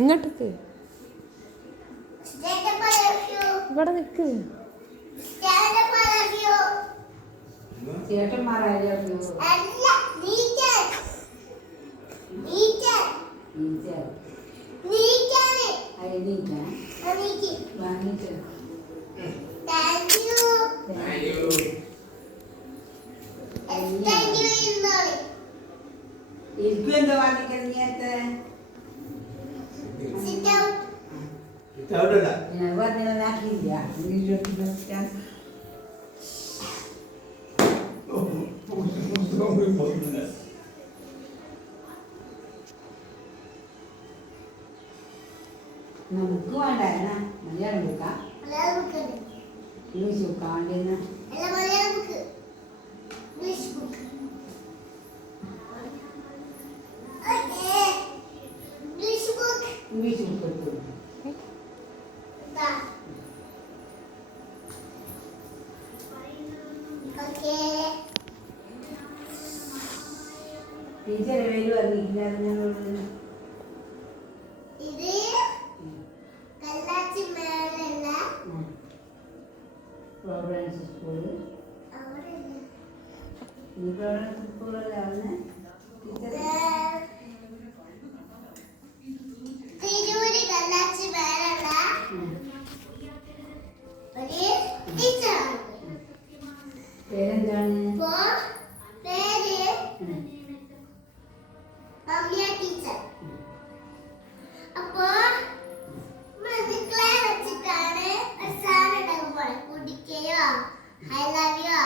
ഇങ്ങോട്ടേക്ക് ഇവിടെ നിൽക്ക്. എന്താ വാങ്ങിക്കുന്നത്? നമുക്ക് വേണ്ട മലയാളം ബുക്കാ ഇംഗ്ലീഷ് ബുക്കാ വേണ്ടിയെന്ന് ഇംഗ്ലീഷ് ബുക്ക് എടുത്തു. ടീച്ചർ പേര് പറഞ്ഞിട്ടില്ല. ഫ്ലോറൻസ് സ്കൂള് ഫ്ലോറൻസ് സ്കൂളിലാണ് ടീച്ചർ. പേരെന്താണ്? I love you.